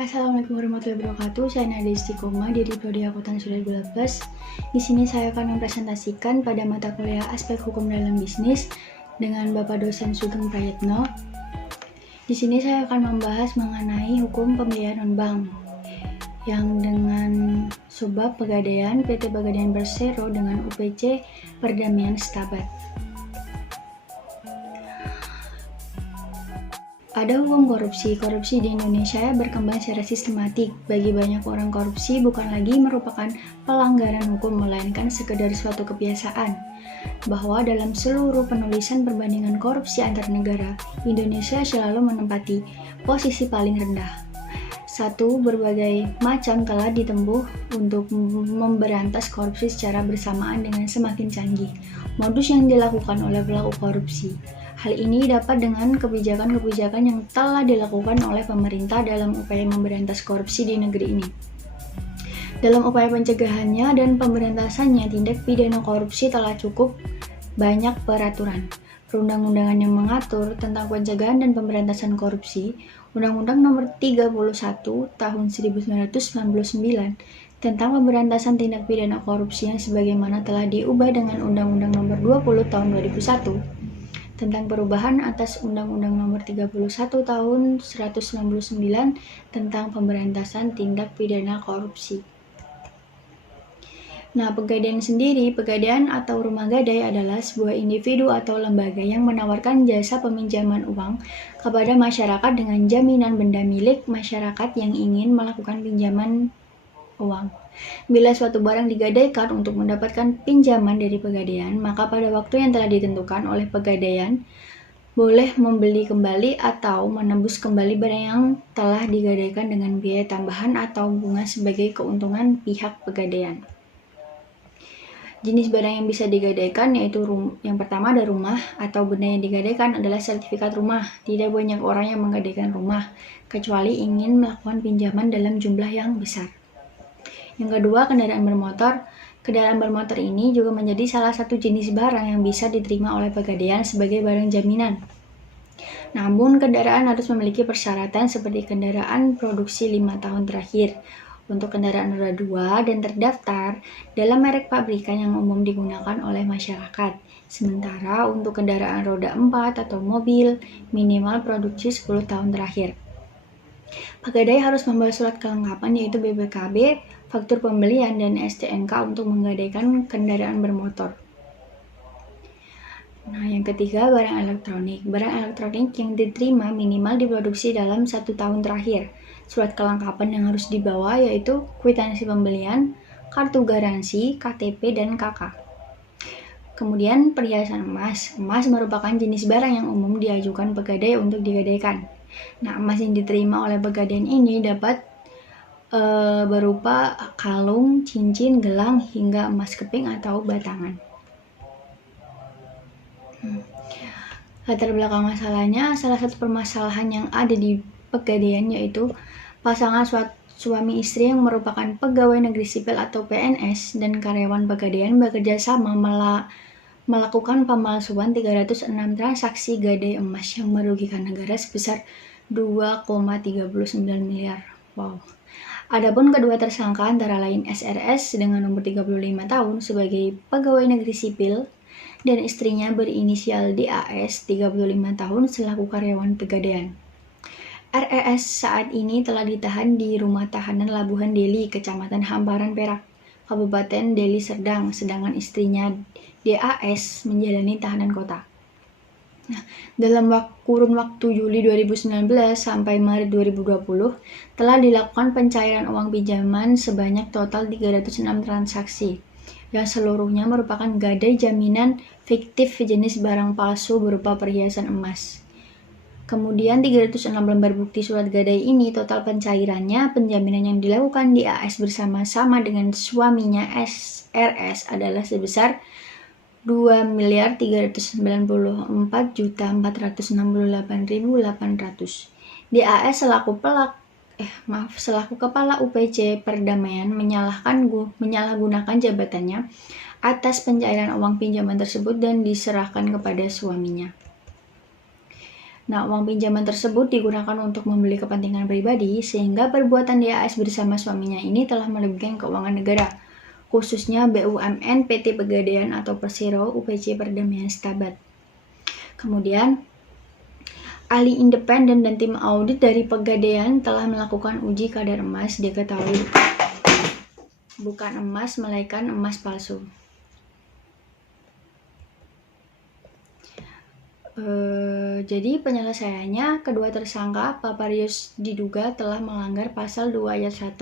Assalamualaikum warahmatullahi wabarakatuh. Saya Nadia Istiqomah dari Prodi Akuntan 2018. Di sini saya akan mempresentasikan pada mata kuliah Aspek Hukum dalam Bisnis dengan Bapak dosen Sugeng Prayitno. Di sini saya akan membahas mengenai hukum pembiayaan non-bank yang dengan subbab Pegadaian PT Pegadaian Persero dengan UPC Perdamaian Setabat. Ada hukum korupsi. Korupsi di Indonesia berkembang secara sistematik. Bagi banyak orang, korupsi bukan lagi merupakan pelanggaran hukum, melainkan sekedar suatu kebiasaan. Bahwa dalam seluruh penulisan perbandingan korupsi antar negara, Indonesia selalu menempati posisi paling rendah. Satu, berbagai macam telah ditempuh untuk memberantas korupsi secara bersamaan dengan semakin canggih modus yang dilakukan oleh pelaku korupsi. Hal ini dapat dengan kebijakan-kebijakan yang telah dilakukan oleh pemerintah dalam upaya memberantas korupsi di negeri ini. Dalam upaya pencegahannya dan pemberantasannya, tindak pidana korupsi telah cukup banyak peraturan. Perundang-undangan yang mengatur tentang pencegahan dan pemberantasan korupsi, Undang-Undang Nomor 31 Tahun 1999 tentang pemberantasan tindak pidana korupsi yang sebagaimana telah diubah dengan Undang-Undang Nomor 20 Tahun 2001 tentang perubahan atas Undang-Undang Nomor 31 Tahun 1999 tentang pemberantasan tindak pidana korupsi. Nah, pegadaian sendiri, pegadaian atau rumah gadai adalah sebuah individu atau lembaga yang menawarkan jasa peminjaman uang kepada masyarakat dengan jaminan benda milik masyarakat yang ingin melakukan pinjaman uang. Bila suatu barang digadaikan untuk mendapatkan pinjaman dari pegadaian, maka pada waktu yang telah ditentukan oleh pegadaian boleh membeli kembali atau menebus kembali barang yang telah digadaikan dengan biaya tambahan atau bunga sebagai keuntungan pihak pegadaian. Jenis barang yang bisa digadaikan yaitu yang pertama ada rumah atau benda yang digadaikan adalah sertifikat rumah. Tidak banyak orang yang menggadaikan rumah kecuali ingin melakukan pinjaman dalam jumlah yang besar. Yang kedua, kendaraan bermotor. Kendaraan bermotor ini juga menjadi salah satu jenis barang yang bisa diterima oleh pegadaian sebagai barang jaminan. Namun, kendaraan harus memiliki persyaratan seperti kendaraan produksi 5 tahun terakhir untuk kendaraan roda 2 dan terdaftar dalam merek pabrikan yang umum digunakan oleh masyarakat. Sementara untuk kendaraan roda 4 atau mobil, minimal produksi 10 tahun terakhir. Pegadai harus membawa surat kelengkapan yaitu BPKB, faktur pembelian, dan STNK untuk menggadaikan kendaraan bermotor. Nah, yang ketiga, barang elektronik. Barang elektronik yang diterima minimal diproduksi dalam 1 tahun terakhir. Surat kelengkapan yang harus dibawa yaitu kwitansi pembelian, kartu garansi, KTP, dan KK. Kemudian perhiasan emas. Emas merupakan jenis barang yang umum diajukan pegadai untuk digadaikan. Nah, emas yang diterima oleh pegadaian ini dapat berupa kalung, cincin, gelang, hingga emas keping atau batangan. Latar belakang masalahnya, salah satu permasalahan yang ada di pegadaian yaitu pasangan suami istri yang merupakan pegawai negeri sipil atau PNS dan karyawan pegadaian bekerja sama melakukan pemalsuan 306 transaksi gadai emas yang merugikan negara sebesar 2,39 miliar. Wow. Adapun kedua tersangka antara lain SRS dengan umur 35 tahun sebagai pegawai negeri sipil dan istrinya berinisial DAS 35 tahun selaku karyawan pegadaian. RES saat ini telah ditahan di Rumah Tahanan Labuhan Deli, Kecamatan Hamparan Perak, Kabupaten Deli Serdang, sedangkan istrinya DAS menjalani tahanan kota. Nah, dalam kurun waktu Juli 2019 sampai Maret 2020 telah dilakukan pencairan uang pinjaman sebanyak total 306 transaksi yang seluruhnya merupakan gadai jaminan fiktif jenis barang palsu berupa perhiasan emas. Kemudian 306 lembar bukti surat gadai ini total pencairannya penjaminan yang dilakukan di AS bersama-sama dengan suaminya SRS adalah sebesar 2.394.468.800. DAS selaku kepala UPC Perdamaian menyalahgunakan jabatannya atas pencairan uang pinjaman tersebut dan diserahkan kepada suaminya. Nah, uang pinjaman tersebut digunakan untuk membeli kepentingan pribadi, sehingga perbuatan DAS bersama suaminya ini telah merugikan keuangan negara, khususnya BUMN, PT Pegadaian atau Persero, UPC Perdamaian Stabat. Kemudian, ahli independen dan tim audit dari Pegadaian telah melakukan uji kadar emas, diketahui bukan emas, melainkan emas palsu. Jadi penyelesaiannya, kedua tersangka Paparius diduga telah melanggar pasal 2 ayat 1,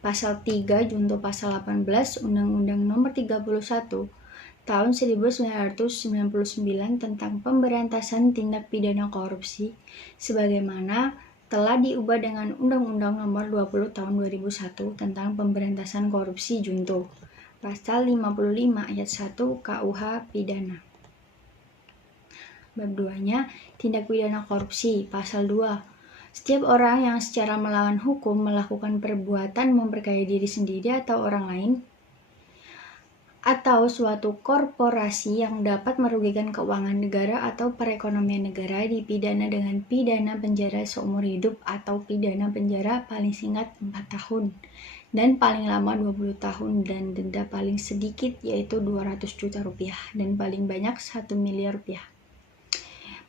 pasal 3 junto pasal 18 Undang-Undang Nomor 31 Tahun 1999 tentang pemberantasan tindak pidana korupsi, sebagaimana telah diubah dengan Undang-Undang Nomor 20 Tahun 2001 tentang pemberantasan korupsi junto, pasal 55 ayat 1 KUH Pidana. Bab 2-nya, tindak pidana korupsi, pasal 2. Setiap orang yang secara melawan hukum melakukan perbuatan memperkaya diri sendiri atau orang lain, atau suatu korporasi yang dapat merugikan keuangan negara atau perekonomian negara dipidana dengan pidana penjara seumur hidup atau pidana penjara paling singkat 4 tahun dan paling lama 20 tahun dan denda paling sedikit yaitu 200 juta rupiah dan paling banyak 1 miliar rupiah.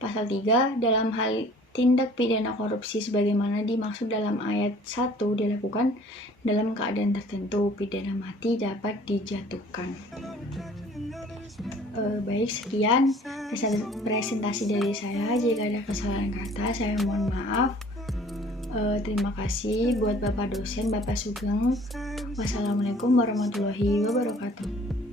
Pasal 3, dalam hal tindak pidana korupsi sebagaimana dimaksud dalam ayat 1 dilakukan dalam keadaan tertentu, pidana mati dapat dijatuhkan. Baik, sekian presentasi dari saya. Jika ada kesalahan kata, saya mohon maaf. Terima kasih buat Bapak dosen, Bapak Sugeng. Wassalamualaikum warahmatullahi wabarakatuh.